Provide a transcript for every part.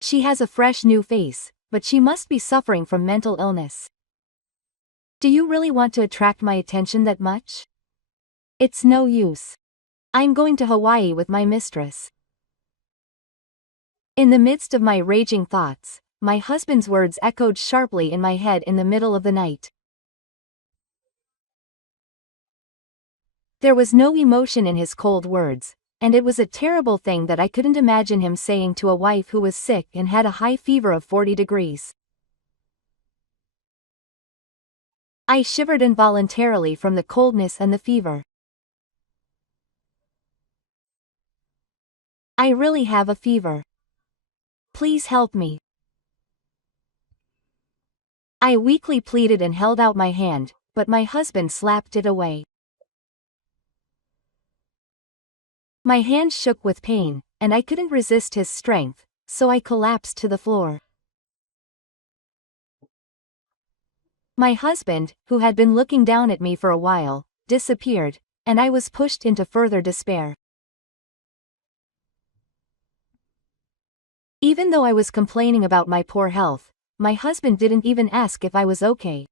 She has a fresh new face, but she must be suffering from mental illness. Do you really want to attract my attention that much? It's no use. I'm going to Hawaii with my mistress. In the midst of my raging thoughts, my husband's words echoed sharply in my head in the middle of the night. There was no emotion in his cold words, and it was a terrible thing that I couldn't imagine him saying to a wife who was sick and had a high fever of 40 degrees. I shivered involuntarily from the coldness and the fever. I really have a fever. Please help me. I weakly pleaded and held out my hand, but my husband slapped it away. My hand shook with pain, and I couldn't resist his strength, so I collapsed to the floor. My husband, who had been looking down at me for a while, disappeared, and I was pushed into further despair. Even though I was complaining about my poor health, my husband didn't even ask if I was okay.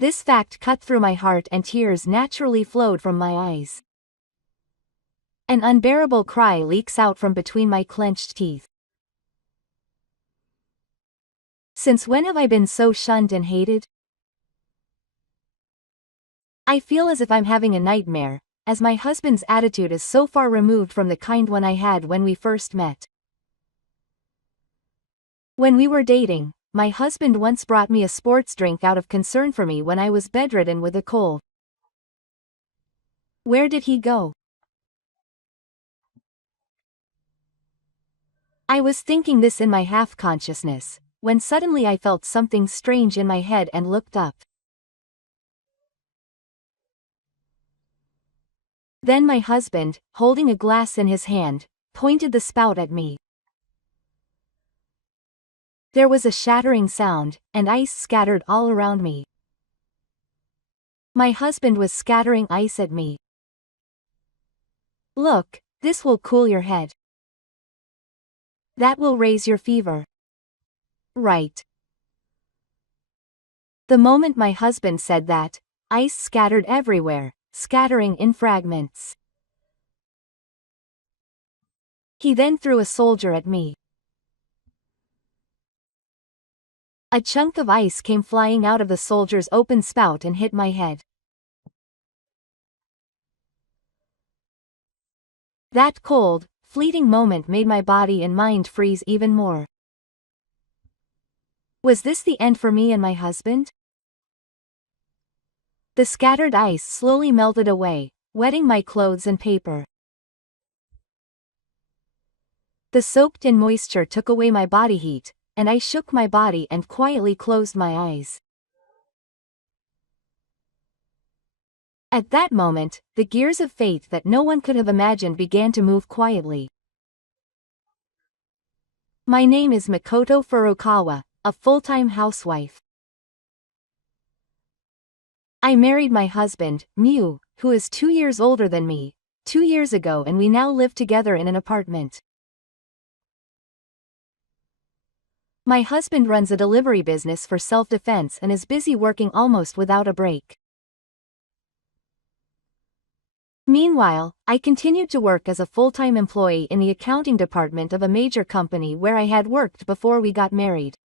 This fact cut through my heart and tears naturally flowed from my eyes. An unbearable cry leaks out from between my clenched teeth. Since when have I been so shunned and hated? I feel as if I'm having a nightmare, as my husband's attitude is so far removed from the kind one I had when we first met. When we were dating, my husband once brought me a sports drink out of concern for me when I was bedridden with a cold. Where did he go? I was thinking this in my half-consciousness, when suddenly I felt something strange in my head and looked up. Then my husband, holding a glass in his hand, pointed the spout at me. There was a shattering sound, and ice scattered all around me. My husband was scattering ice at me. Look, this will cool your head. That will raise your fever. Right. The moment my husband said that, ice scattered everywhere, scattering in fragments. He then threw a soldier at me. A chunk of ice came flying out of the soldier's open spout and hit my head. That cold, fleeting moment made my body and mind freeze even more. Was this the end for me and my husband? The scattered ice slowly melted away, wetting my clothes and paper. The soaked-in moisture took away my body heat, and I shook my body and quietly closed my eyes. At that moment, the gears of fate that no one could have imagined began to move quietly. My name is Makoto Furukawa, a full-time housewife. I married my husband, Mew, who is 2 years older than me, 2 years ago, and we now live together in an apartment. My husband runs a delivery business for self-defense and is busy working almost without a break. Meanwhile, I continued to work as a full-time employee in the accounting department of a major company where I had worked before we got married.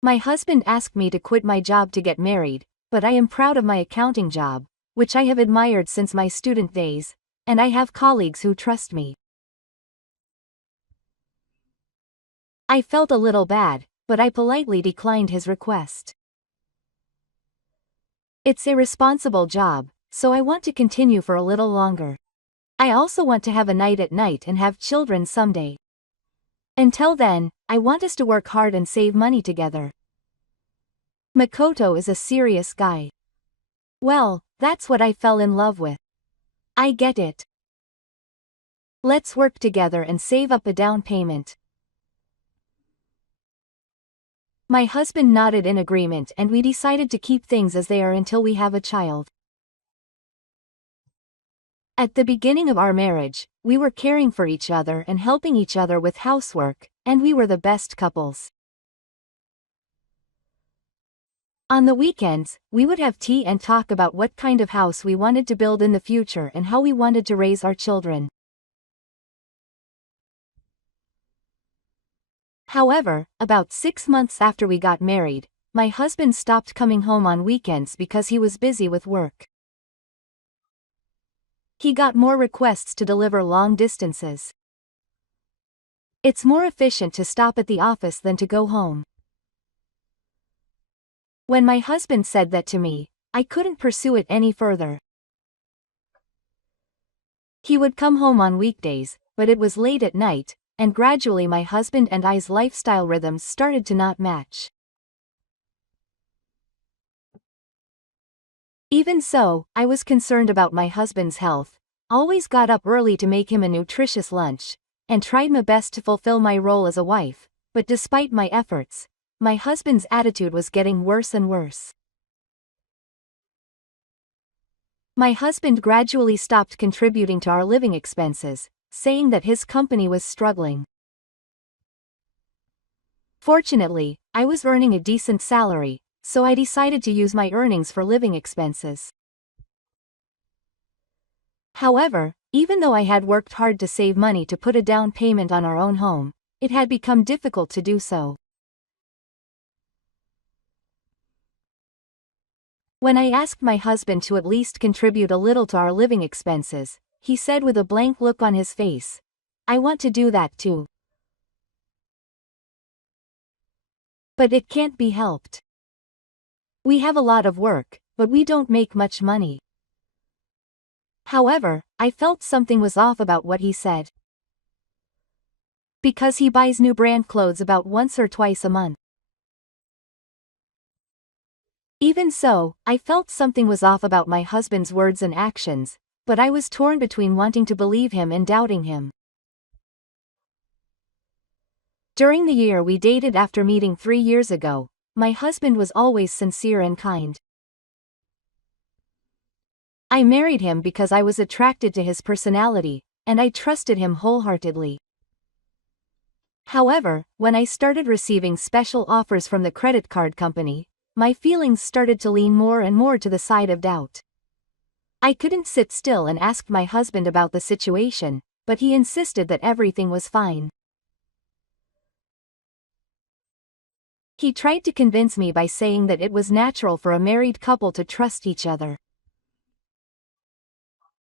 My husband asked me to quit my job to get married, but I am proud of my accounting job, which I have admired since my student days, and I have colleagues who trust me. I felt a little bad, but I politely declined his request. It's a responsible job, so I want to continue for a little longer. I also want to have a night at night and have children someday. Until then, I want us to work hard and save money together. Makoto is a serious guy. Well, that's what I fell in love with. I get it. Let's work together and save up a down payment. My husband nodded in agreement and we decided to keep things as they are until we have a child. At the beginning of our marriage, we were caring for each other and helping each other with housework, and we were the best couples. On the weekends, we would have tea and talk about what kind of house we wanted to build in the future and how we wanted to raise our children. However, about 6 months after we got married, my husband stopped coming home on weekends because he was busy with work. He got more requests to deliver long distances. It's more efficient to stop at the office than to go home. When my husband said that to me, I couldn't pursue it any further. He would come home on weekdays, but it was late at night, and gradually my husband and I's lifestyle rhythms started to not match. Even so, I was concerned about my husband's health, always got up early to make him a nutritious lunch, and tried my best to fulfill my role as a wife, but despite my efforts, my husband's attitude was getting worse and worse. My husband gradually stopped contributing to our living expenses, saying that his company was struggling. Fortunately, I was earning a decent salary, so I decided to use my earnings for living expenses. However, even though I had worked hard to save money to put a down payment on our own home, it had become difficult to do so. When I asked my husband to at least contribute a little to our living expenses, he said with a blank look on his face, "I want to do that too. But it can't be helped. We have a lot of work, but we don't make much money." However, I felt something was off about what he said. Because he buys new brand clothes about once or twice a month. Even so, I felt something was off about my husband's words and actions, but I was torn between wanting to believe him and doubting him. During the year we dated after meeting 3 years ago, my husband was always sincere and kind. I married him because I was attracted to his personality, and I trusted him wholeheartedly. However, when I started receiving special offers from the credit card company, my feelings started to lean more and more to the side of doubt. I couldn't sit still and ask my husband about the situation, but he insisted that everything was fine. He tried to convince me by saying that it was natural for a married couple to trust each other.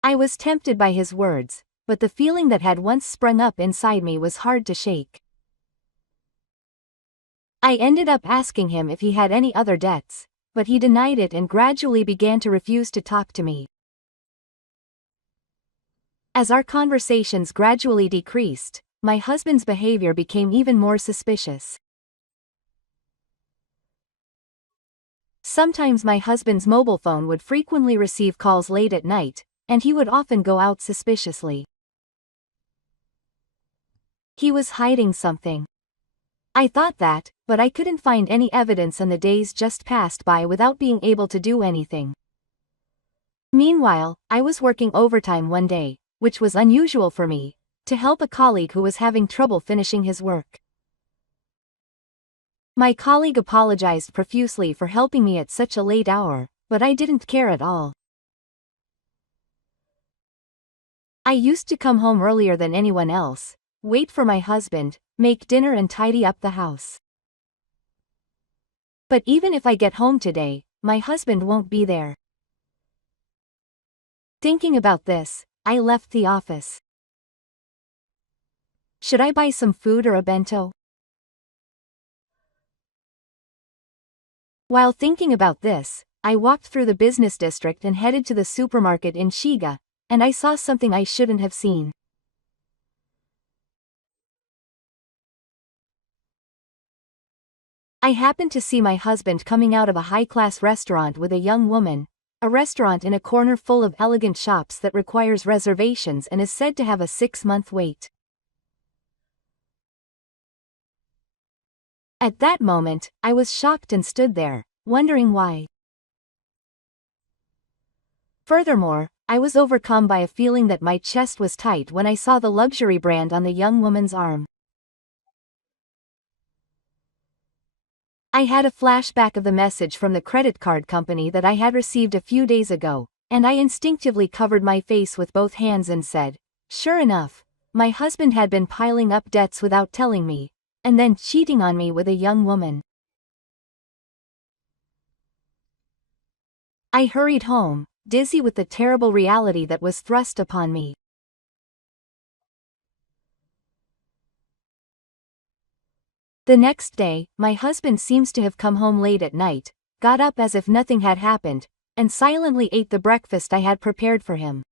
I was tempted by his words, but the feeling that had once sprung up inside me was hard to shake. I ended up asking him if he had any other debts, but he denied it and gradually began to refuse to talk to me. As our conversations gradually decreased, my husband's behavior became even more suspicious. Sometimes my husband's mobile phone would frequently receive calls late at night, and he would often go out suspiciously. He was hiding something. I thought that, but I couldn't find any evidence, and the days just passed by without being able to do anything. Meanwhile, I was working overtime one day, which was unusual for me, to help a colleague who was having trouble finishing his work. My colleague apologized profusely for helping me at such a late hour, but I didn't care at all. I used to come home earlier than anyone else, wait for my husband, make dinner and tidy up the house. But even if I get home today, my husband won't be there. Thinking about this, I left the office. Should I buy some food or a bento? While thinking about this, I walked through the business district and headed to the supermarket in Shiga, and I saw something I shouldn't have seen. I happened to see my husband coming out of a high-class restaurant with a young woman, a restaurant in a corner full of elegant shops that requires reservations and is said to have a 6-month wait. At that moment, I was shocked and stood there, wondering why. Furthermore, I was overcome by a feeling that my chest was tight when I saw the luxury brand on the young woman's arm. I had a flashback of the message from the credit card company that I had received a few days ago, and I instinctively covered my face with both hands and said, "Sure enough, my husband had been piling up debts without telling me, and then cheating on me with a young woman." I hurried home, dizzy with the terrible reality that was thrust upon me. The next day, my husband seems to have come home late at night, got up as if nothing had happened, and silently ate the breakfast I had prepared for him.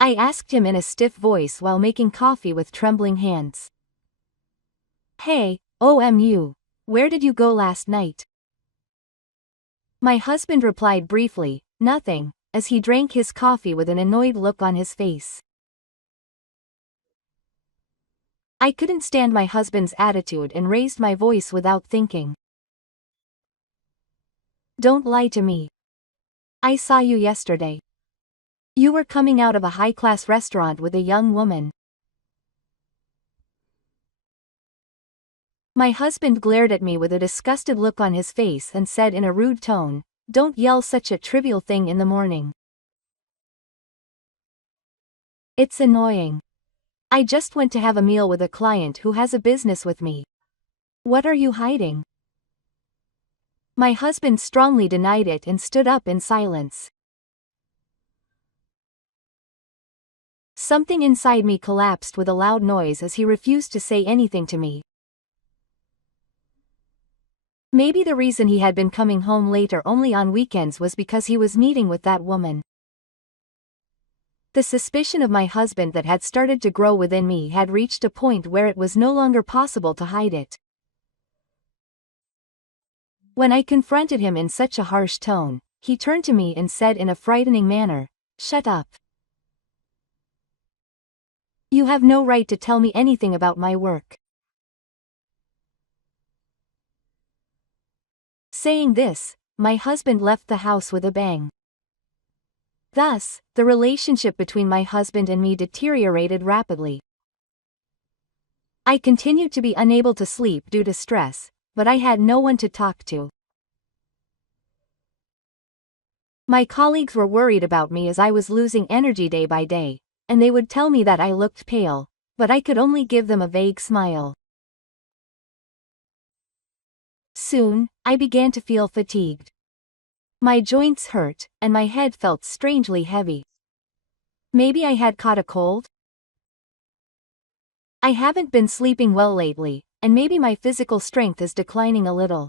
I asked him in a stiff voice while making coffee with trembling hands. "Hey, OMU, where did you go last night?" My husband replied briefly, "Nothing," as he drank his coffee with an annoyed look on his face. I couldn't stand my husband's attitude and raised my voice without thinking. "Don't lie to me. I saw you yesterday. You were coming out of a high-class restaurant with a young woman." My husband glared at me with a disgusted look on his face and said in a rude tone, "Don't yell such a trivial thing in the morning. It's annoying. I just went to have a meal with a client who has a business with me. What are you hiding?" My husband strongly denied it and stood up in silence. Something inside me collapsed with a loud noise as he refused to say anything to me. Maybe the reason he had been coming home later only on weekends was because he was meeting with that woman. The suspicion of my husband that had started to grow within me had reached a point where it was no longer possible to hide it. When I confronted him in such a harsh tone, he turned to me and said in a frightening manner, "Shut up. You have no right to tell me anything about my work." Saying this, my husband left the house with a bang. Thus, the relationship between my husband and me deteriorated rapidly. I continued to be unable to sleep due to stress, but I had no one to talk to. My colleagues were worried about me as I was losing energy day by day, and they would tell me that I looked pale, but I could only give them a vague smile. Soon, I began to feel fatigued. My joints hurt, and my head felt strangely heavy. Maybe I had caught a cold? I haven't been sleeping well lately, and maybe my physical strength is declining a little.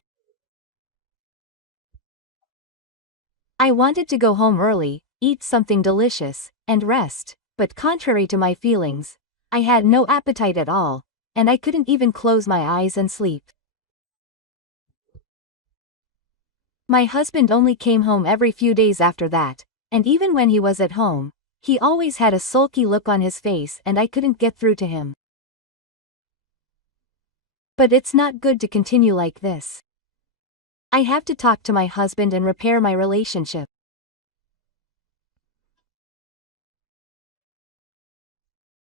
I wanted to go home early, eat something delicious, and rest, but contrary to my feelings, I had no appetite at all, and I couldn't even close my eyes and sleep. My husband only came home every few days after that, and even when he was at home, he always had a sulky look on his face and I couldn't get through to him. But it's not good to continue like this. I have to talk to my husband and repair my relationship.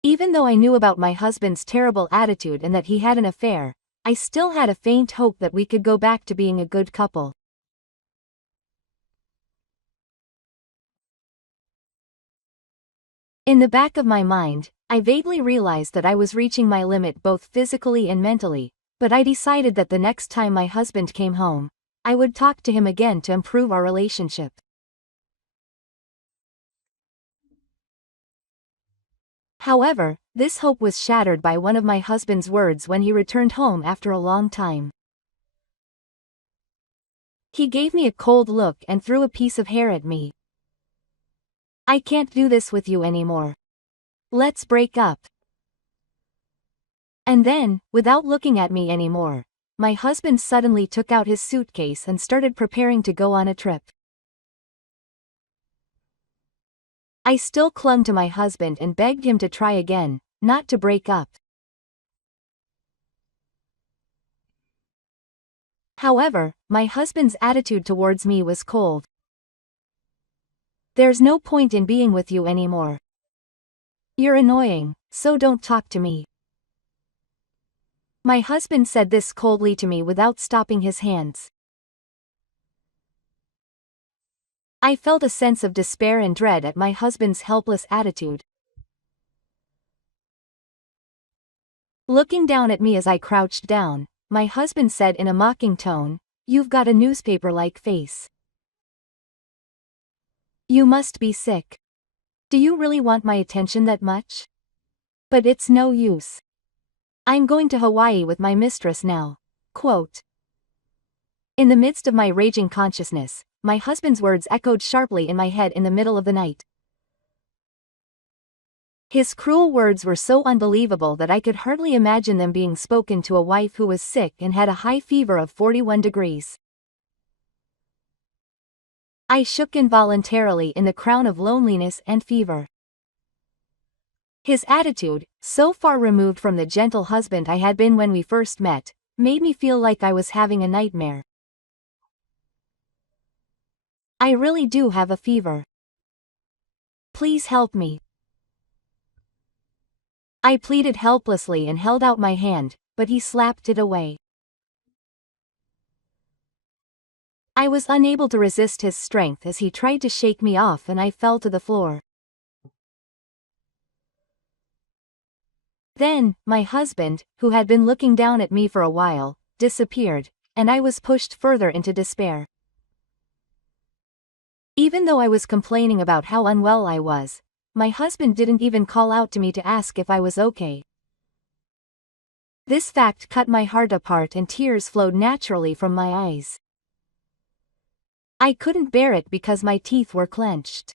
Even though I knew about my husband's terrible attitude and that he had an affair, I still had a faint hope that we could go back to being a good couple. In the back of my mind, I vaguely realized that I was reaching my limit both physically and mentally, but I decided that the next time my husband came home, I would talk to him again to improve our relationship. However, this hope was shattered by one of my husband's words when he returned home after a long time. He gave me a cold look and threw a piece of hair at me. "I can't do this with you anymore. Let's break up." And then, without looking at me anymore, my husband suddenly took out his suitcase and started preparing to go on a trip. I still clung to my husband and begged him to try again, not to break up. However, my husband's attitude towards me was cold. There's no point in being with you anymore. You're annoying, so don't talk to me. My husband said this coldly to me without stopping his hands. I felt a sense of despair and dread at my husband's helpless attitude. Looking down at me as I crouched down, my husband said in a mocking tone, "You've got a newspaper-like face. You must be sick. Do you really want my attention that much? But it's no use. I'm going to Hawaii with my mistress now." Quote. In the midst of my raging consciousness, my husband's words echoed sharply in my head in the middle of the night. His cruel words were so unbelievable that I could hardly imagine them being spoken to a wife who was sick and had a high fever of 41 degrees. I shook involuntarily in the crown of loneliness and fever. His attitude, so far removed from the gentle husband I had been when we first met, made me feel like I was having a nightmare. I really do have a fever. Please help me. I pleaded helplessly and held out my hand, but he slapped it away. I was unable to resist his strength as he tried to shake me off and I fell to the floor. Then, my husband, who had been looking down at me for a while, disappeared, and I was pushed further into despair. Even though I was complaining about how unwell I was, my husband didn't even call out to me to ask if I was okay. This fact cut my heart apart and tears flowed naturally from my eyes. I couldn't bear it because my teeth were clenched.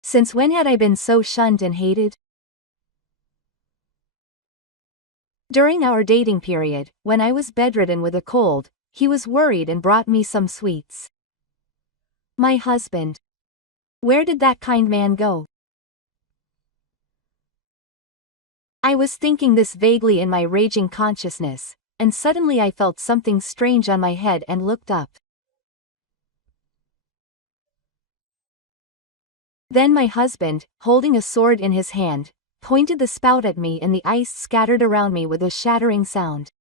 Since when had I been so shunned and hated? During our dating period, when I was bedridden with a cold, he was worried and brought me some sweets. My husband. Where did that kind man go? I was thinking this vaguely in my raging consciousness, and suddenly I felt something strange on my head and looked up. Then my husband, holding a sword in his hand, pointed the spout at me and the ice scattered around me with a shattering sound.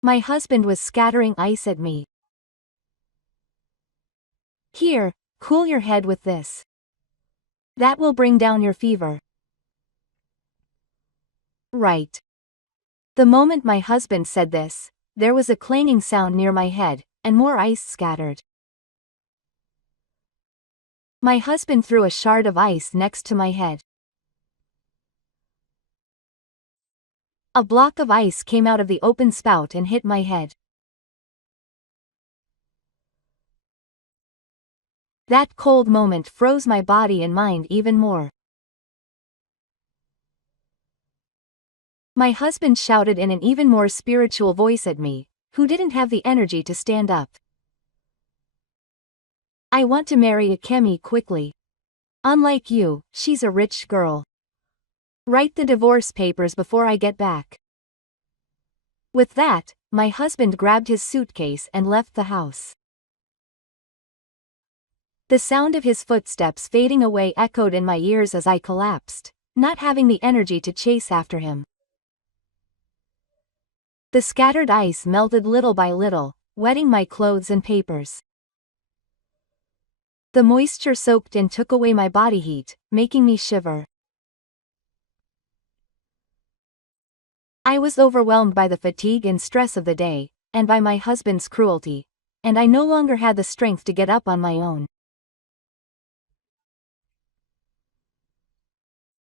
My husband was scattering ice at me. "Here, cool your head with this. That will bring down your fever." Right. The moment my husband said this, there was a clanging sound near my head, and more ice scattered. My husband threw a shard of ice next to my head. A block of ice came out of the open spout and hit my head. That cold moment froze my body and mind even more. My husband shouted in an even more spiritual voice at me, who didn't have the energy to stand up. "I want to marry Akemi quickly. Unlike you, she's a rich girl. Write the divorce papers before I get back." With that, my husband grabbed his suitcase and left the house. The sound of his footsteps fading away echoed in my ears as I collapsed, not having the energy to chase after him. The scattered ice melted little by little, wetting my clothes and papers. The moisture soaked and took away my body heat, making me shiver. I was overwhelmed by the fatigue and stress of the day, and by my husband's cruelty, and I no longer had the strength to get up on my own.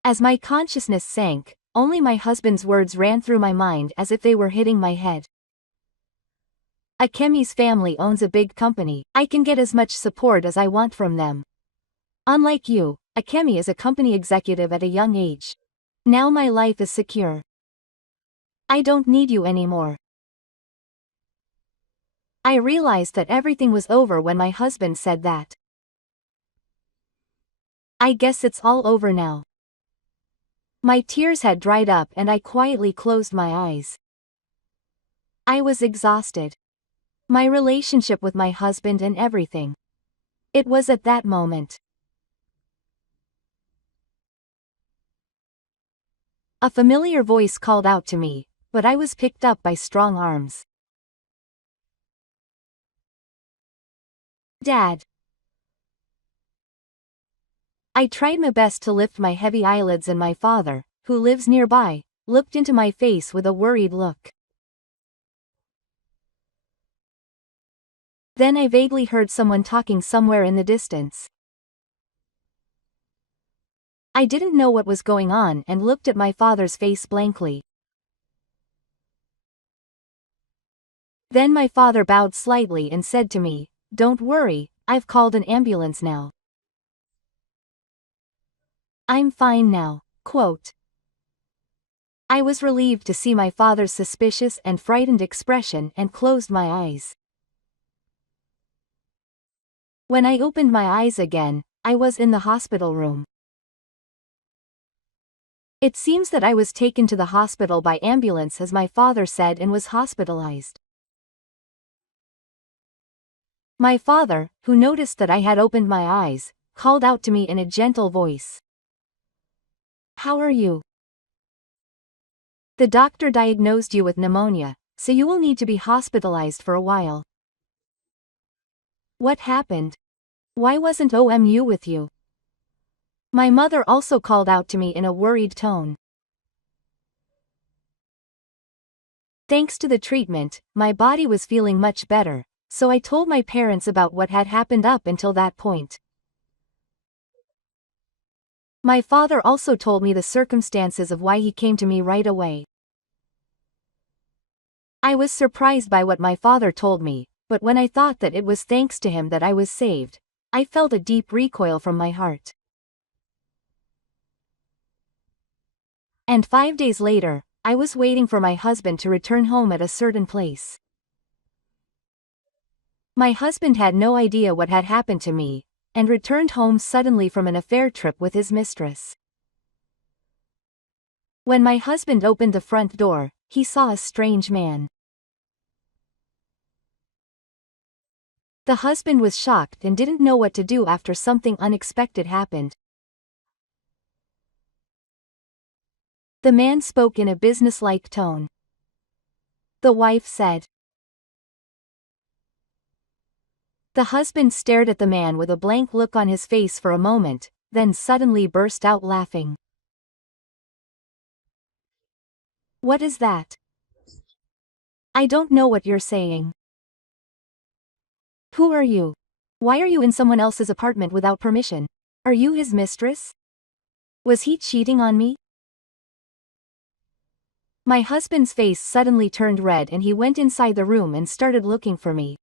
As my consciousness sank, only my husband's words ran through my mind as if they were hitting my head. "Akemi's family owns a big company. I can get as much support as I want from them. Unlike you, Akemi is a company executive at a young age. Now my life is secure. I don't need you anymore." I realized that everything was over when my husband said that. I guess it's all over now. My tears had dried up and I quietly closed my eyes. I was exhausted. my relationship with my husband and everything. It was at that moment. A familiar voice called out to me, but I was picked up by strong arms. Dad. I tried my best to lift my heavy eyelids, and my father, who lives nearby, looked into my face with a worried look. Then I vaguely heard someone talking somewhere in the distance. I didn't know what was going on and looked at my father's face blankly. Then my father bowed slightly and said to me, "Don't worry, I've called an ambulance now. I'm fine now." Quote. I was relieved to see my father's suspicious and frightened expression and closed my eyes. When I opened my eyes again, I was in the hospital room. It seems that I was taken to the hospital by ambulance, as my father said, and was hospitalized. My father, who noticed that I had opened my eyes, called out to me in a gentle voice. "How are you? The doctor diagnosed you with pneumonia, so you will need to be hospitalized for a while." What happened? Why wasn't OMU with you? My mother also called out to me in a worried tone. Thanks to the treatment, my body was feeling much better, so I told my parents about what had happened up until that point. My father also told me the circumstances of why he came to me right away. I was surprised by what my father told me, but when I thought that it was thanks to him that I was saved, I felt a deep recoil from my heart. And 5 days later, I was waiting for my husband to return home at a certain place. My husband had no idea what had happened to me, and returned home suddenly from an affair trip with his mistress. When my husband opened the front door, he saw a strange man. The husband was shocked and didn't know what to do after something unexpected happened. The man spoke in a businesslike tone. The wife said. The husband stared at the man with a blank look on his face for a moment, then suddenly burst out laughing. "What is that? I don't know what you're saying. Who are you? Why are you in someone else's apartment without permission? Are you his mistress? Was he cheating on me?" My husband's face suddenly turned red and he went inside the room and started looking for me.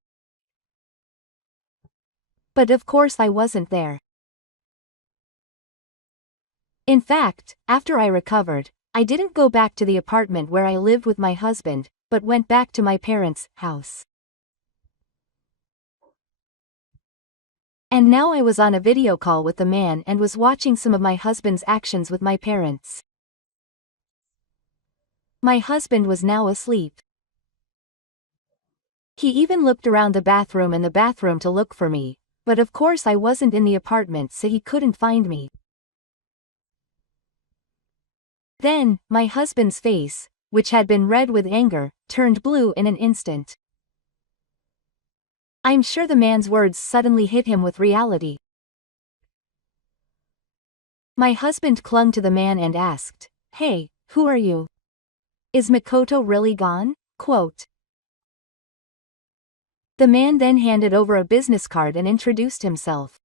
But of course I wasn't there. In fact, after I recovered, I didn't go back to the apartment where I lived with my husband, but went back to my parents' house. And now I was on a video call with the man and was watching some of my husband's actions with my parents. My husband was now asleep. He even looked around the bathroom and the bathroom to look for me, but of course I wasn't in the apartment, so he couldn't find me. Then, my husband's face, which had been red with anger, turned blue in an instant. I'm sure the man's words suddenly hit him with reality. My husband clung to the man and asked, "Hey, who are you? Is Makoto really gone?" Quote. The man then handed over a business card and introduced himself.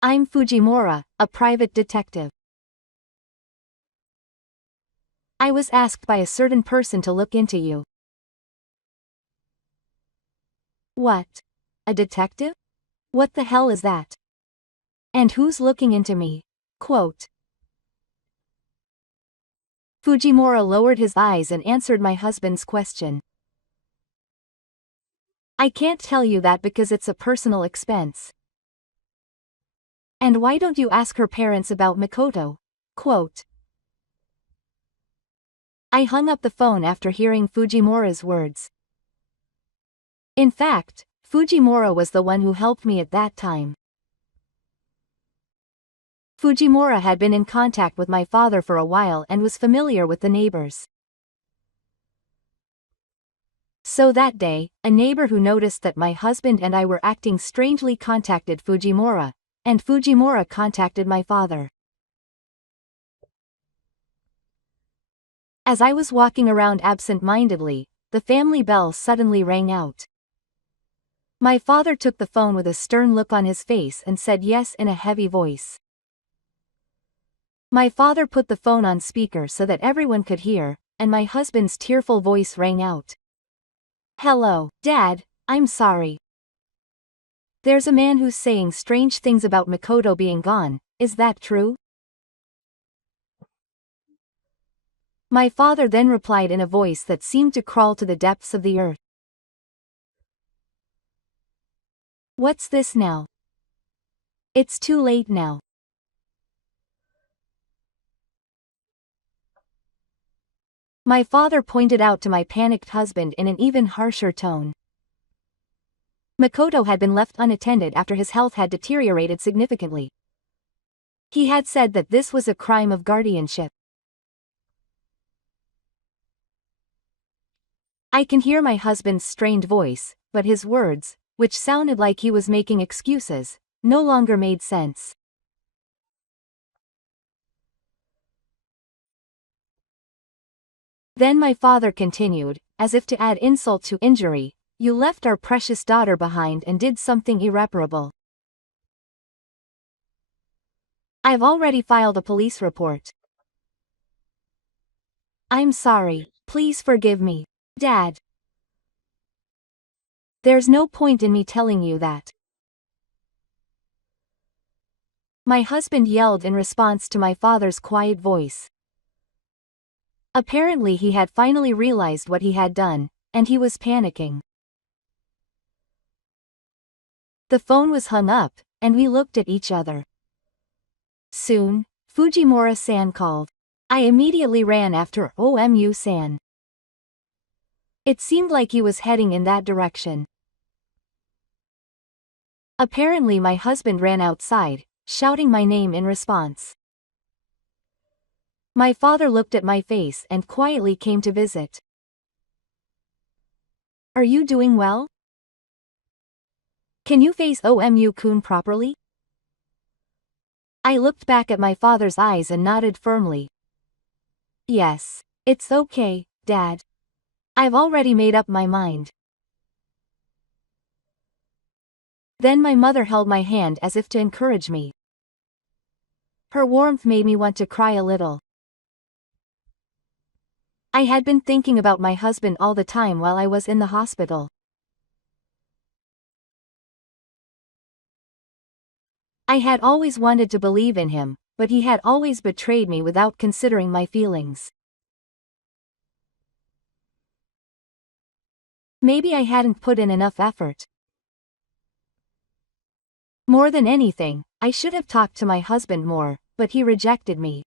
"I'm Fujimura, a private detective. I was asked by a certain person to look into you." What? A detective? What the hell is that? And who's looking into me? Quote. Fujimura lowered his eyes and answered my husband's question. "I can't tell you that because it's a personal expense." "And why don't you ask her parents about Makoto?" Quote. I hung up the phone after hearing Fujimura's words. In fact, Fujimura was the one who helped me at that time. Fujimura had been in contact with my father for a while and was familiar with the neighbors. So that day, a neighbor who noticed that my husband and I were acting strangely contacted Fujimura, and Fujimura contacted my father. As I was walking around absent-mindedly, the family bell suddenly rang out. My father took the phone with a stern look on his face and said yes in a heavy voice. My father put the phone on speaker so that everyone could hear, and my husband's tearful voice rang out. Hello, Dad, I'm sorry. There's a man who's saying strange things about Makoto being gone, is that true? My father then replied in a voice that seemed to crawl to the depths of the earth. What's this now? It's too late now. My father pointed out to my panicked husband in an even harsher tone. Makoto had been left unattended after his health had deteriorated significantly. He had said that this was a crime of guardianship. I can hear my husband's strained voice, but his words, which sounded like he was making excuses, no longer made sense. Then my father continued, as if to add insult to injury, you left our precious daughter behind and did something irreparable. I've already filed a police report. I'm sorry, please forgive me, Dad. There's no point in me telling you that. My husband yelled in response to my father's quiet voice. Apparently he had finally realized what he had done, and he was panicking. The phone was hung up, and we looked at each other. Soon, Fujimura-san called. I immediately ran after Omu-san. It seemed like he was heading in that direction. Apparently my husband ran outside, shouting my name in response. My father looked at my face and quietly came to visit. Are you doing well? Can you face Omu-kun properly? I looked back at my father's eyes and nodded firmly. Yes, it's okay, Dad. I've already made up my mind. Then my mother held my hand as if to encourage me. Her warmth made me want to cry a little. I had been thinking about my husband all the time while I was in the hospital. I had always wanted to believe in him, but he had always betrayed me without considering my feelings. Maybe I hadn't put in enough effort. More than anything, I should have talked to my husband more, but he rejected me.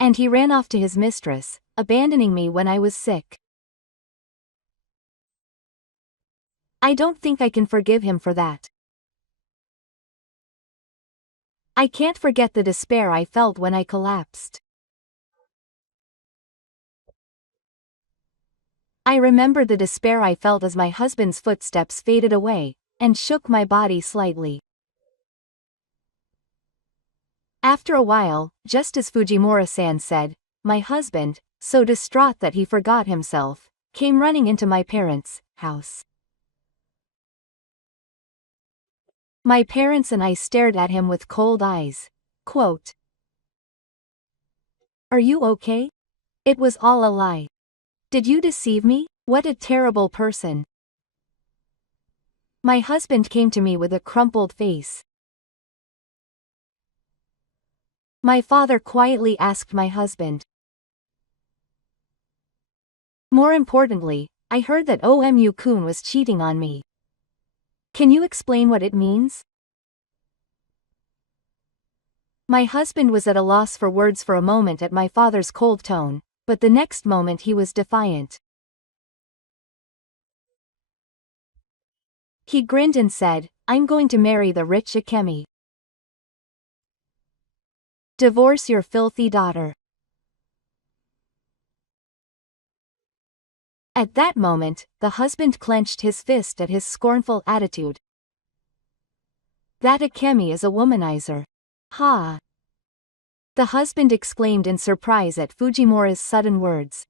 And he ran off to his mistress, abandoning me when I was sick. I don't think I can forgive him for that. I can't forget the despair I felt when I collapsed. I remember the despair I felt as my husband's footsteps faded away, and shook my body slightly. After a while, just as Fujimura-san said, my husband, so distraught that he forgot himself, came running into my parents' house. My parents and I stared at him with cold eyes. Quote, "Are you okay? It was all a lie. Did you deceive me? What a terrible person." My husband came to me with a crumpled face. My father quietly asked my husband. More importantly, I heard that Omu-kun was cheating on me. Can you explain what it means? My husband was at a loss for words for a moment at my father's cold tone, but the next moment he was defiant. He grinned and said, "I'm going to marry the rich Akemi. Divorce your filthy daughter." At that moment, the husband clenched his fist at his scornful attitude. "That Akemi is a womanizer. Ha!" The husband exclaimed in surprise at Fujimura's sudden words.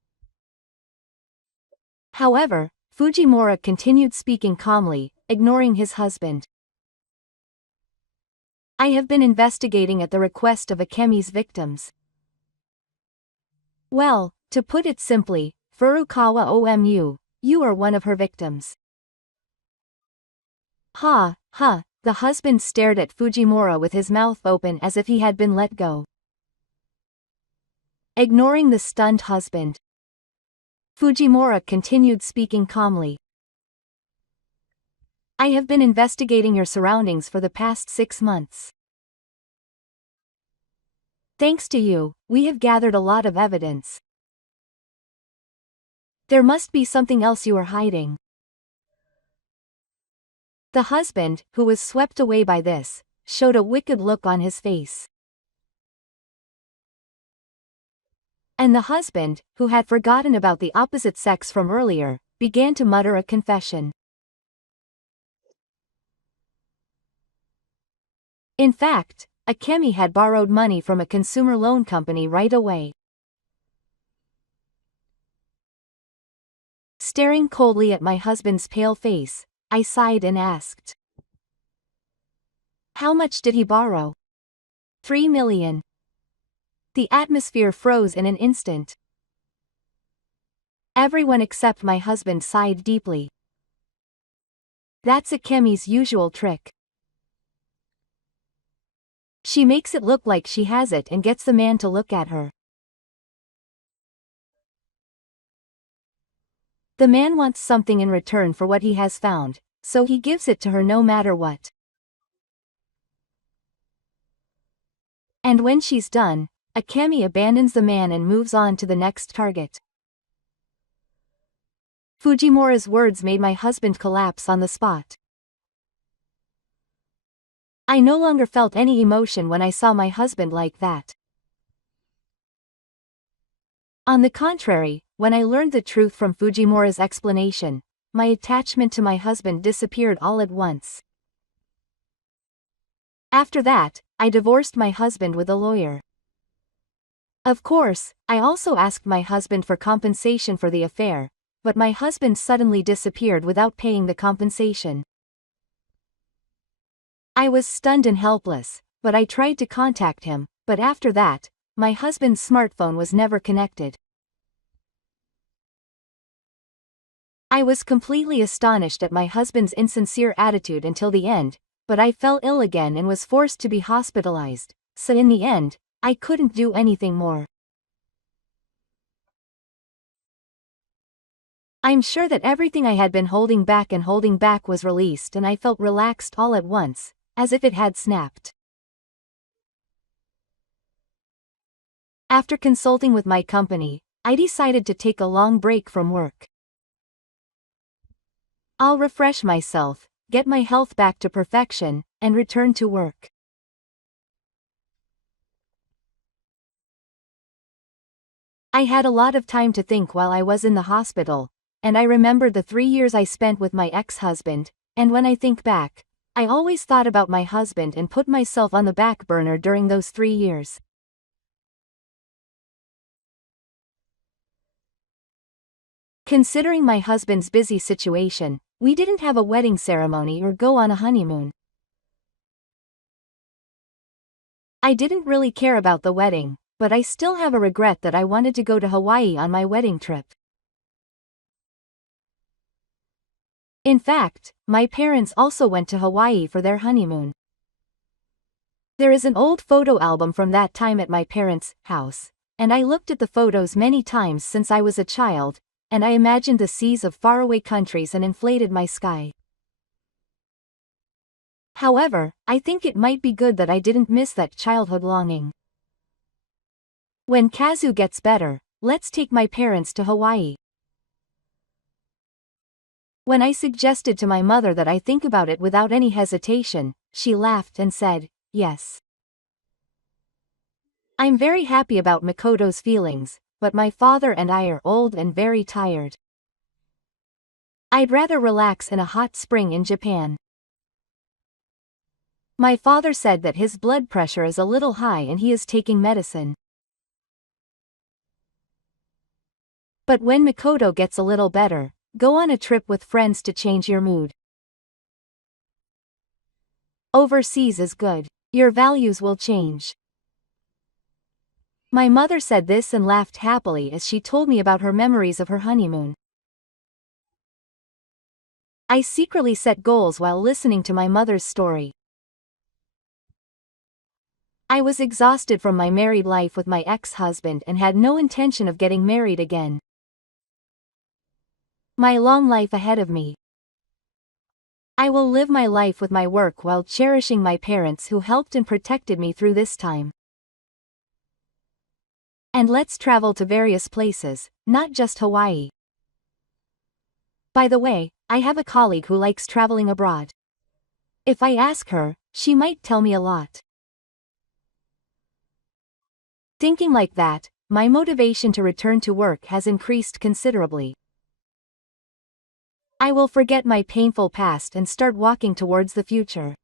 However, Fujimura continued speaking calmly, ignoring his husband. "I have been investigating at the request of Akemi's victims. Well, to put it simply, Furukawa Omu, you are one of her victims." Ha, ha, the husband stared at Fujimura with his mouth open as if he had been let go. Ignoring the stunned husband, Fujimura continued speaking calmly. "I have been investigating your surroundings for the past 6 months. Thanks to you, we have gathered a lot of evidence. There must be something else you are hiding." The husband, who was swept away by this, showed a wicked look on his face. And the husband, who had forgotten about the opposite sex from earlier, began to mutter a confession. In fact, Akemi had borrowed money from a consumer loan company right away. Staring coldly at my husband's pale face, I sighed and asked, "How much did he borrow?" 3 million. The atmosphere froze in an instant. Everyone except my husband sighed deeply. That's Akemi's usual trick. She makes it look like she has it and gets the man to look at her. The man wants something in return for what he has found, so he gives it to her no matter what. And when she's done, Akemi abandons the man and moves on to the next target. Fujimura's words made my husband collapse on the spot. I no longer felt any emotion when I saw my husband like that. On the contrary, when I learned the truth from Fujimura's explanation, my attachment to my husband disappeared all at once. After that, I divorced my husband with a lawyer. Of course, I also asked my husband for compensation for the affair, but my husband suddenly disappeared without paying the compensation. I was stunned and helpless, but I tried to contact him, but after that, my husband's smartphone was never connected. I was completely astonished at my husband's insincere attitude until the end, but I fell ill again and was forced to be hospitalized, so in the end, I couldn't do anything more. I'm sure that everything I had been holding back was released, and I felt relaxed all at once, as if it had snapped. After consulting with my company, I decided to take a long break from work. I'll refresh myself, get my health back to perfection, and return to work. I had a lot of time to think while I was in the hospital, and I remembered the 3 years I spent with my ex-husband, and when I think back, I always thought about my husband and put myself on the back burner during those 3 years. Considering my husband's busy situation, we didn't have a wedding ceremony or go on a honeymoon. I didn't really care about the wedding, but I still have a regret that I wanted to go to Hawaii on my wedding trip. In fact, my parents also went to Hawaii for their honeymoon. There is an old photo album from that time at my parents' house, and I looked at the photos many times since I was a child, and I imagined the seas of faraway countries and inflated my sky. However, I think it might be good that I didn't miss that childhood longing. When Kazu gets better, let's take my parents to Hawaii. When I suggested to my mother that I think about it without any hesitation, she laughed and said, yes. I'm very happy about Makoto's feelings, but my father and I are old and very tired. I'd rather relax in a hot spring in Japan. My father said that his blood pressure is a little high and he is taking medicine. But when Makoto gets a little better, go on a trip with friends to change your mood. Overseas is good. Your values will change. My mother said this and laughed happily as she told me about her memories of her honeymoon. I secretly set goals while listening to my mother's story. I was exhausted from my married life with my ex-husband and had no intention of getting married again. My long life ahead of me. I will live my life with my work while cherishing my parents who helped and protected me through this time. And let's travel to various places, not just Hawaii. By the way, I have a colleague who likes traveling abroad. If I ask her, she might tell me a lot. Thinking like that, my motivation to return to work has increased considerably. I will forget my painful past and start walking towards the future.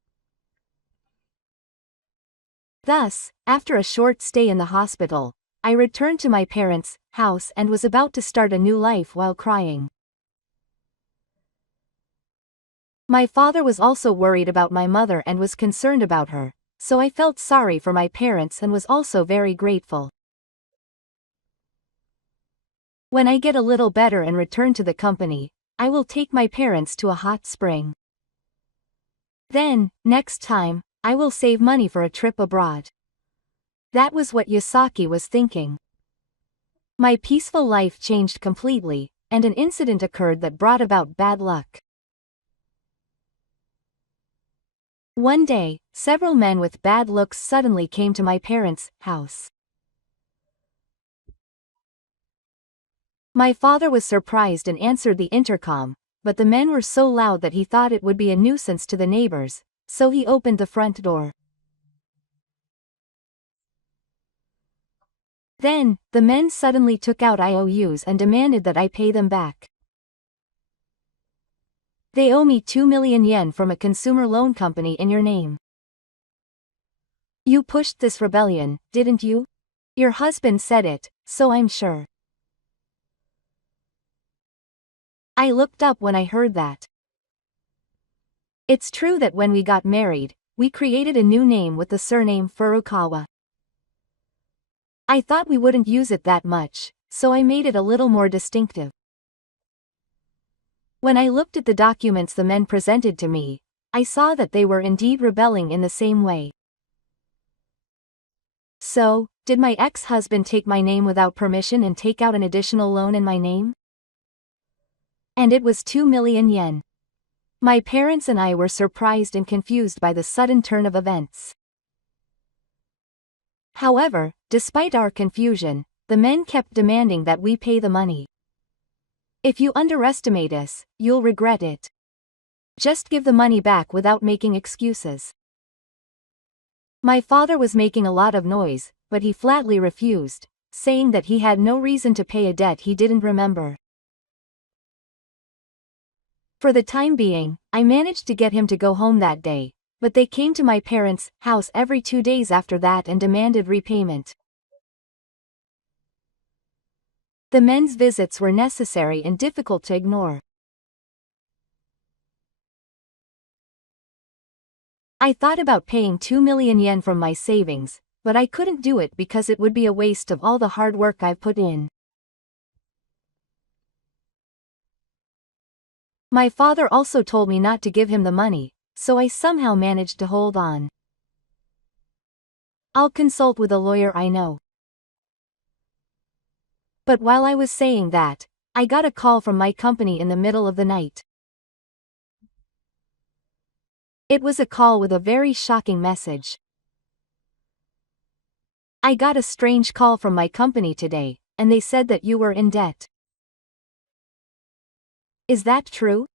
Thus, after a short stay in the hospital, I returned to my parents' house and was about to start a new life while crying. My father was also worried about my mother and was concerned about her, so I felt sorry for my parents and was also very grateful. When I get a little better and return to the company, I will take my parents to a hot spring. Then, next time, I will save money for a trip abroad. That was what Yasaki was thinking. My peaceful life changed completely, and an incident occurred that brought about bad luck. One day, several men with bad looks suddenly came to my parents' house. My father was surprised and answered the intercom, but the men were so loud that he thought it would be a nuisance to the neighbors, so he opened the front door. Then, the men suddenly took out IOUs and demanded that I pay them back. They owe me 2 million yen from a consumer loan company in your name. You pushed this rebellion, didn't you? Your husband said it, so I'm sure. I looked up when I heard that. It's true that when we got married, we created a new name with the surname Furukawa. I thought we wouldn't use it that much, so I made it a little more distinctive. When I looked at the documents the men presented to me, I saw that they were indeed rebelling in the same way. So, did my ex-husband take my name without permission and take out an additional loan in my name? And it was 2 million yen. My parents and I were surprised and confused by the sudden turn of events. However, despite our confusion, the men kept demanding that we pay the money. If you underestimate us, you'll regret it. Just give the money back without making excuses. My father was making a lot of noise, but he flatly refused, saying that he had no reason to pay a debt he didn't remember. For the time being, I managed to get him to go home that day, but they came to my parents' house every 2 days after that and demanded repayment. The men's visits were necessary and difficult to ignore. I thought about paying 2 million yen from my savings, but I couldn't do it because it would be a waste of all the hard work I've put in. My father also told me not to give him the money, so I somehow managed to hold on. I'll consult with a lawyer I know. But while I was saying that, I got a call from my company in the middle of the night. It was a call with a very shocking message. I got a strange call from my company today, and they said that you were in debt. Is that true?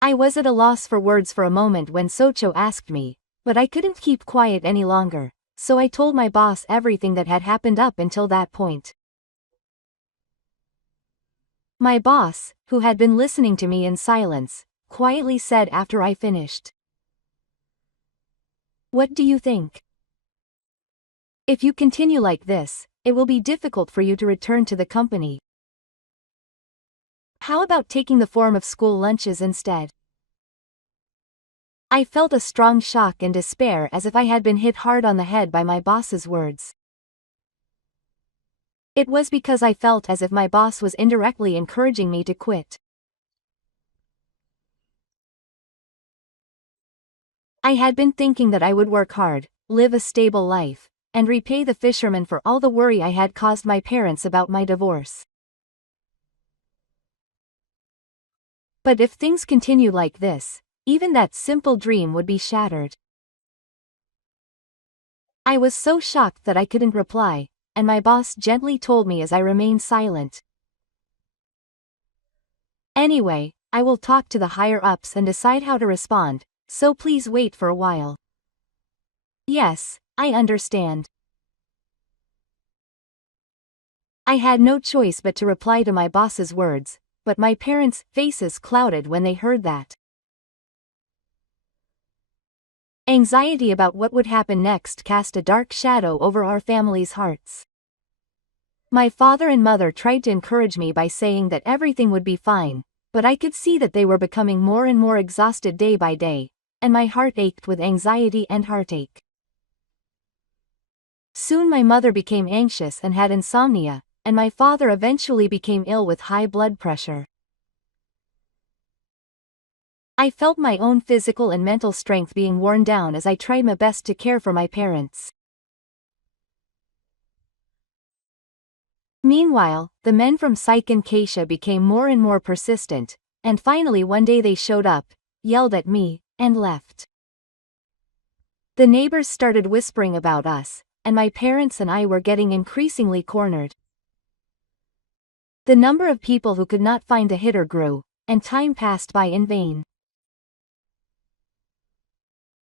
I was at a loss for words for a moment when Socho asked me, but I couldn't keep quiet any longer, so I told my boss everything that had happened up until that point. My boss, who had been listening to me in silence, quietly said after I finished, "What do you think? If you continue like this, it will be difficult for you to return to the company. How about taking the form of school lunches instead?" I felt a strong shock and despair as if I had been hit hard on the head by my boss's words. It was because I felt as if my boss was indirectly encouraging me to quit. I had been thinking that I would work hard, live a stable life, and repay the fisherman for all the worry I had caused my parents about my divorce. But if things continue like this, even that simple dream would be shattered. I was so shocked that I couldn't reply, and my boss gently told me as I remained silent, "Anyway, I will talk to the higher-ups and decide how to respond, so please wait for a while." "Yes, I understand." I had no choice but to reply to my boss's words, but my parents' faces clouded when they heard that. Anxiety about what would happen next cast a dark shadow over our family's hearts. My father and mother tried to encourage me by saying that everything would be fine, but I could see that they were becoming more and more exhausted day by day, and my heart ached with anxiety and heartache. Soon my mother became anxious and had insomnia, and my father eventually became ill with high blood pressure. I felt my own physical and mental strength being worn down as I tried my best to care for my parents. Meanwhile, the men from Psych and Keisha became more and more persistent, and finally one day they showed up, yelled at me, and left. The neighbors started whispering about us, and my parents and I were getting increasingly cornered. The number of people who could not find a hitter grew, and time passed by in vain.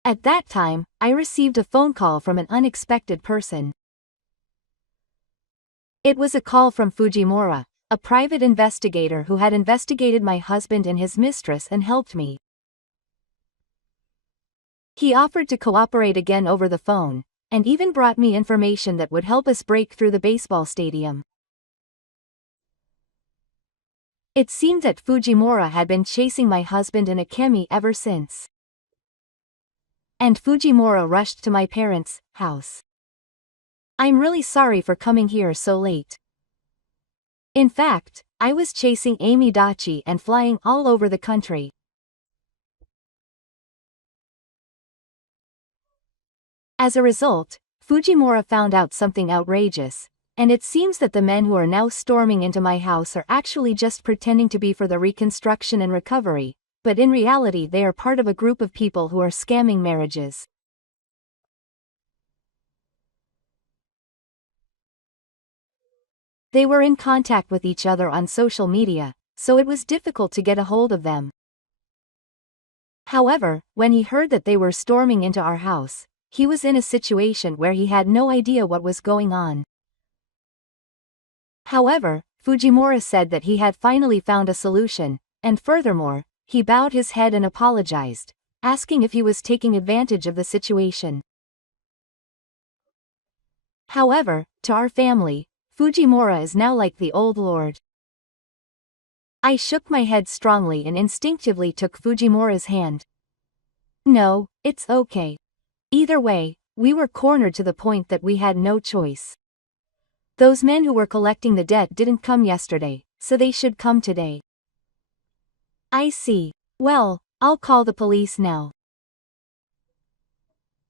At that time, I received a phone call from an unexpected person. It was a call from Fujimura, a private investigator who had investigated my husband and his mistress and helped me. He offered to cooperate again over the phone, and even brought me information that would help us break through the baseball stadium. It seemed that Fujimura had been chasing my husband and Akemi ever since. And Fujimura rushed to my parents' house. "I'm really sorry for coming here so late. In fact, I was chasing Amy Dachi and flying all over the country." As a result, Fujimura found out something outrageous, and it seems that the men who are now storming into my house are actually just pretending to be for the reconstruction and recovery, but in reality they are part of a group of people who are scamming marriages. They were in contact with each other on social media, so it was difficult to get a hold of them. However, when he heard that they were storming into our house, he was in a situation where he had no idea what was going on. However, Fujimura said that he had finally found a solution, and furthermore, he bowed his head and apologized, asking if he was taking advantage of the situation. However, to our family, Fujimura is now like the old lord. I shook my head strongly and instinctively took Fujimura's hand. "No, it's okay. Either way, we were cornered to the point that we had no choice. Those men who were collecting the debt didn't come yesterday, so they should come today." "I see. Well, I'll call the police now."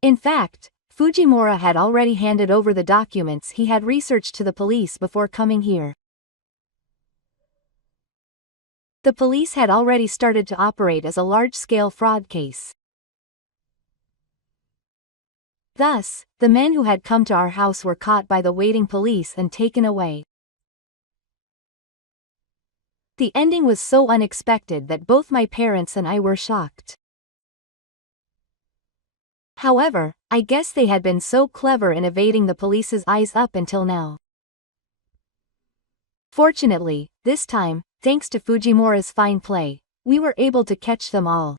In fact, Fujimura had already handed over the documents he had researched to the police before coming here. The police had already started to operate as a large-scale fraud case. Thus, the men who had come to our house were caught by the waiting police and taken away. The ending was so unexpected that both my parents and I were shocked. However, I guess they had been so clever in evading the police's eyes up until now. Fortunately, this time, thanks to Fujimura's fine play, we were able to catch them all.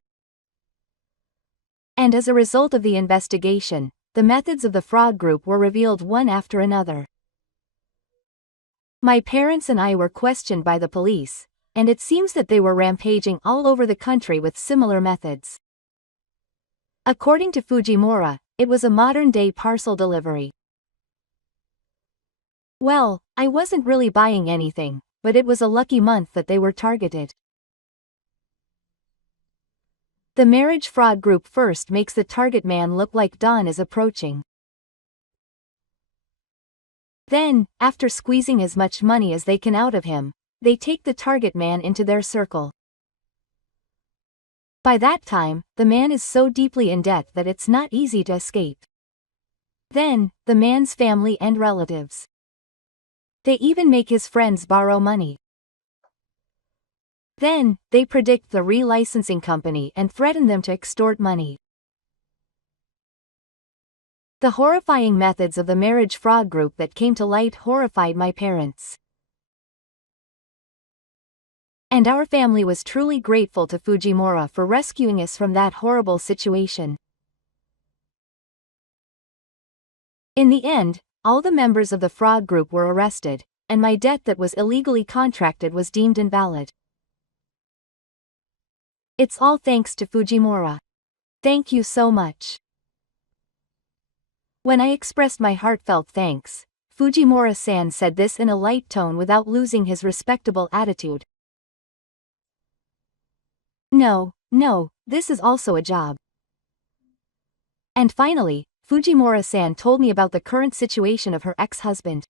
And as a result of the investigation, the methods of the fraud group were revealed one after another. My parents and I were questioned by the police, and it seems that they were rampaging all over the country with similar methods. According to Fujimura, it was a modern-day parcel delivery. Well, I wasn't really buying anything, but it was a lucky month that they were targeted. The marriage fraud group first makes the target man look like dawn is approaching. Then, after squeezing as much money as they can out of him, they take the target man into their circle. By that time, the man is so deeply in debt that it's not easy to escape. Then, the man's family and relatives. They even make his friends borrow money. Then, they predict the relicensing company and threaten them to extort money. The horrifying methods of the marriage fraud group that came to light horrified my parents. And our family was truly grateful to Fujimura for rescuing us from that horrible situation. In the end, all the members of the fraud group were arrested, and my debt that was illegally contracted was deemed invalid. It's all thanks to Fujimura. Thank you so much. When I expressed my heartfelt thanks, Fujimura-san said this in a light tone without losing his respectable attitude. No, this is also a job. And finally, Fujimura-san told me about the current situation of her ex-husband.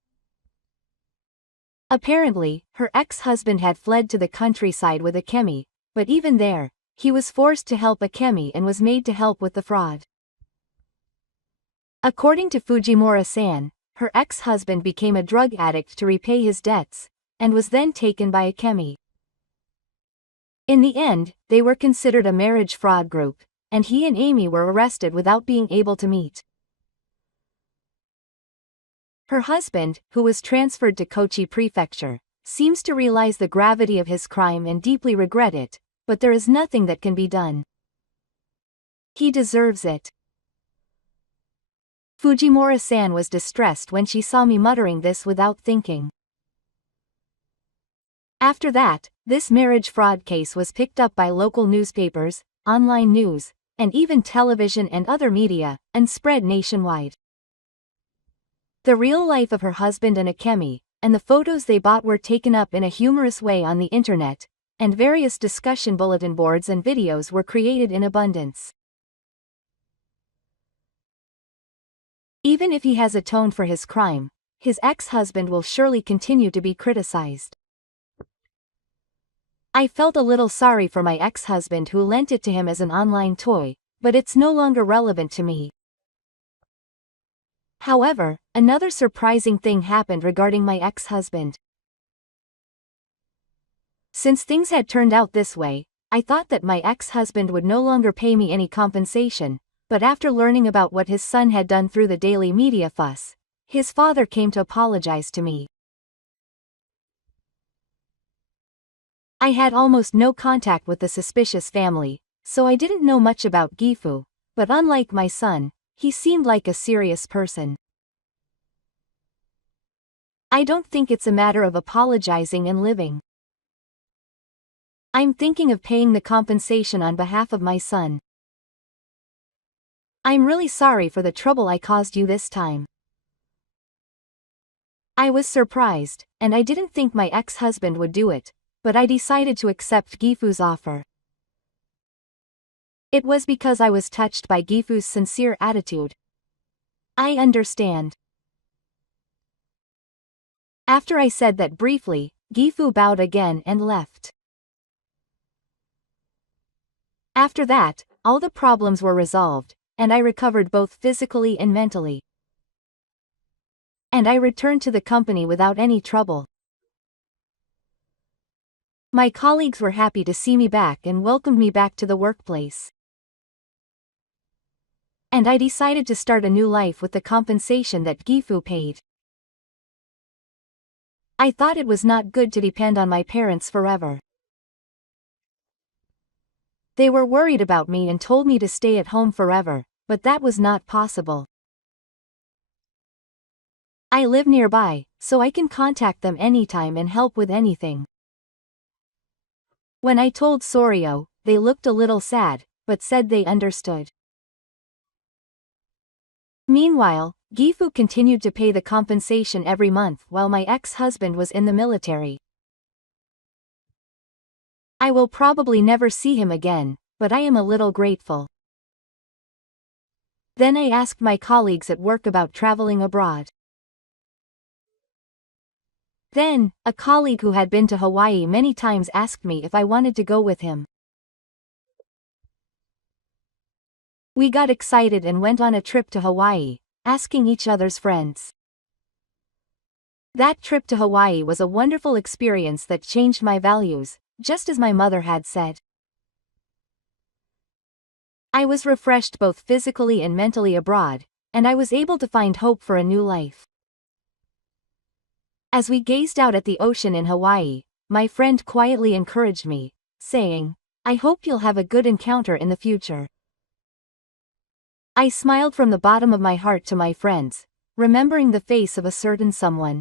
Apparently, her ex-husband had fled to the countryside with Akemi, but even there, he was forced to help Akemi and was made to help with the fraud. According to Fujimura-san, her ex-husband became a drug addict to repay his debts, and was then taken by Akemi. In the end, they were considered a marriage fraud group, and he and Amy were arrested without being able to meet. Her husband, who was transferred to Kochi Prefecture, seems to realize the gravity of his crime and deeply regret it, but there is nothing that can be done. He deserves it. Fujimura-san was distressed when she saw me muttering this without thinking. After that, this marriage fraud case was picked up by local newspapers, online news, and even television and other media, and spread nationwide. The real life of her husband and Akemi, and the photos they bought were taken up in a humorous way on the internet, and various discussion bulletin boards and videos were created in abundance. Even if he has atoned for his crime, his ex-husband will surely continue to be criticized. I felt a little sorry for my ex-husband who lent it to him as an online toy, but it's no longer relevant to me. However, another surprising thing happened regarding my ex-husband. Since things had turned out this way, I thought that my ex-husband would no longer pay me any compensation, but after learning about what his son had done through the daily media fuss, his father came to apologize to me. I had almost no contact with the suspicious family, so I didn't know much about Gifu, but unlike my son, he seemed like a serious person. I don't think it's a matter of apologizing and living. I'm thinking of paying the compensation on behalf of my son. I'm really sorry for the trouble I caused you this time. I was surprised, and I didn't think my ex-husband would do it, but I decided to accept Gifu's offer. It was because I was touched by Gifu's sincere attitude. I understand. After I said that briefly, Gifu bowed again and left. After that, all the problems were resolved, and I recovered both physically and mentally. And I returned to the company without any trouble. My colleagues were happy to see me back and welcomed me back to the workplace. And I decided to start a new life with the compensation that Gifu paid. I thought it was not good to depend on my parents forever. They were worried about me and told me to stay at home forever, but that was not possible. I live nearby, so I can contact them anytime and help with anything. When I told Soryo, they looked a little sad, but said they understood. Meanwhile, Gifu continued to pay the compensation every month while my ex-husband was in the military. I will probably never see him again, but I am a little grateful. Then I asked my colleagues at work about traveling abroad. Then, a colleague who had been to Hawaii many times asked me if I wanted to go with him. We got excited and went on a trip to Hawaii, asking each other's friends. That trip to Hawaii was a wonderful experience that changed my values, just as my mother had said. I was refreshed both physically and mentally abroad, and I was able to find hope for a new life. As we gazed out at the ocean in Hawaii, my friend quietly encouraged me, saying, "I hope you'll have a good encounter in the future." I smiled from the bottom of my heart to my friends, remembering the face of a certain someone.